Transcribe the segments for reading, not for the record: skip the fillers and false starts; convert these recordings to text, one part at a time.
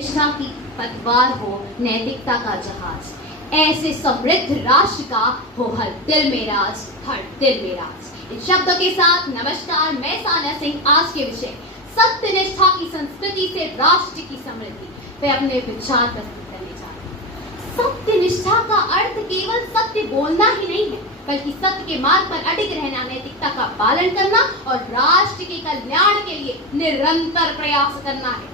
निष्ठा की पतवार हो, नैतिकता का जहाज, ऐसे समृद्ध राष्ट्र का हो हर दिल में राज, हर दिल में राज। इन शब्दों के साथ नमस्कार, मैं सानिया सिंह। आज के विषय सत्यनिष्ठा की संस्कृति से राष्ट्र की समृद्धि पे अपने विचार प्रस्तुत करने जा रहे हैं। सत्यनिष्ठा का अर्थ केवल सत्य बोलना ही नहीं है, बल्कि सत्य के मार्ग पर अडिग रहना, नैतिकता का पालन करना और राष्ट्र के कल्याण के लिए निरंतर प्रयास करना है।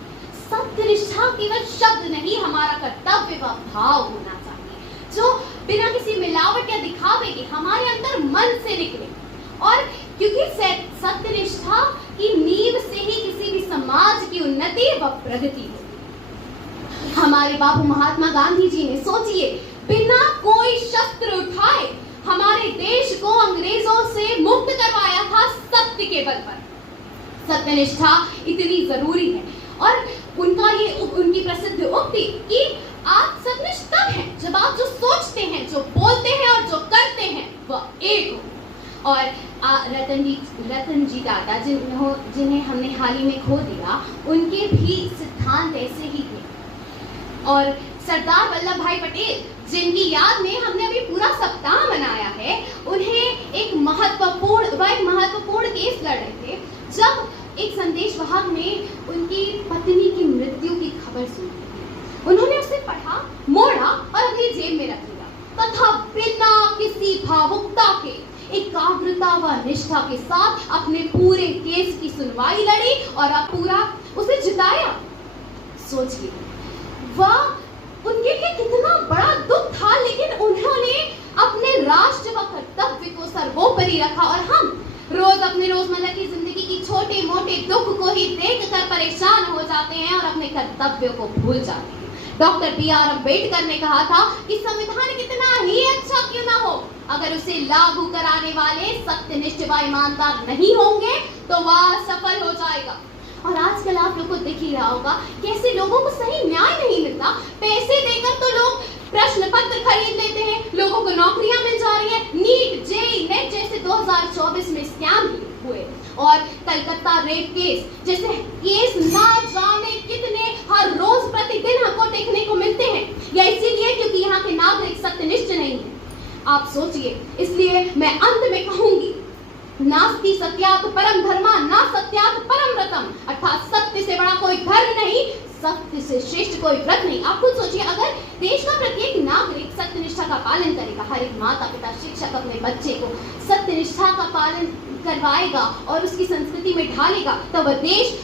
सत्यनिष्ठा केवल शब्द नहीं, हमारा कर्तव्य व भाव होना चाहिए, जो बिना किसी मिलावट या दिखावे के हमारे अंदर मन से निकले। और क्योंकि सत्यनिष्ठा की नींव से ही किसी भी समाज की उन्नति व प्रगति होती है। हमारे बापू महात्मा गांधी जी ने, सोचिए, बिना कोई शस्त्र उठाए हमारे देश को अंग्रेजों से मुक्त करवाया था सत्य के बल पर। सत्यनिष्ठा इतनी जरूरी है और उनकी प्रसिद्ध उक्ति कि आप सत्यनिष्ठ तब हैं जब आप जो सोचते हैं, जो बोलते हैं और जो करते हैं वह एक हो। और रतन जी टाटा जिन्हें हमने हाल ही में खो दिया, उनके भी सिद्धांत ऐसे ही थे। और सरदार वल्लभ भाई पटेल, जिनकी याद में हमने अभी पूरा सप्ताह मनाया है, उन्हें एक महत्वपूर्ण केस लड़ रहे थे जब एक संदेशवाहक ने उनकी पत्नी की मृत्यु की खबर सुनी। उन्होंने उसे पढ़ा, मोड़ा और अपनी जेब में रख लिया तथा बिना किसी भावुकता के एकाग्रता व निष्ठा के साथ अपने पूरे केस की सुनवाई लड़ी और अब पूरा उसे जिताया। सोचिए, वह उनके लिए कितना बड़ा दुख था, लेकिन उन्होंने अपने राष्ट्र व कर्तव्य को सर्वोपरि रखा। और हम रोज अपने रोजमर्रा की जिंदगी की छोटे मोटे दुख को ही देखकर परेशान हो जाते हैं और अपने कर्तव्यों को भूल जाते हैं। Doctor B.R. अम्बेडकर ने कहा था कि संविधान कितना ही अच्छा क्यों ना हो, अगर उसे लागू कराने वाले सत्यनिष्ठ व ईमानदार नहीं होंगे तो वह सफल हो जाएगा। और आजकल आप लोगों को दिख ही रहा होगा कैसे लोगों को सही न्याय नहीं मिलता। पैसे देकर तो लोग प्रश्न पत्र खरीद लेते हैं, लोगों को नौकरियां मिल जा रही हैं। नीट, जेईई, नेट जैसे 2024 में स्कैम हुए और कलकत्ता रेप केस जैसे केस ना जाने कितने हर रोज प्रतिदिन हमको देखने को मिलते हैं। या इसीलिए क्योंकि यहाँ के नागरिक सत्यनिष्ठ नहीं है। आप सोचिए, इसलिए मैं अंत में कहूंगी, नास्ति सत्यात् परम धर्मा न सत्यात् परम व्रतम, अर्थात सत्य से बड़ा कोई धर्म नहीं, सत्य से श्रेष्ठ कोई व्रत नहीं। आप खुद सोचिए, अगर देश का प्रत्येक नागरिक सत्यनिष्ठा का पालन करेगा, हर एक माता पिता शिक्षक अपने बच्चे को सत्यनिष्ठा का पालन करवाएगा और उसकी संस्कृति में ढालेगा, तो वह देश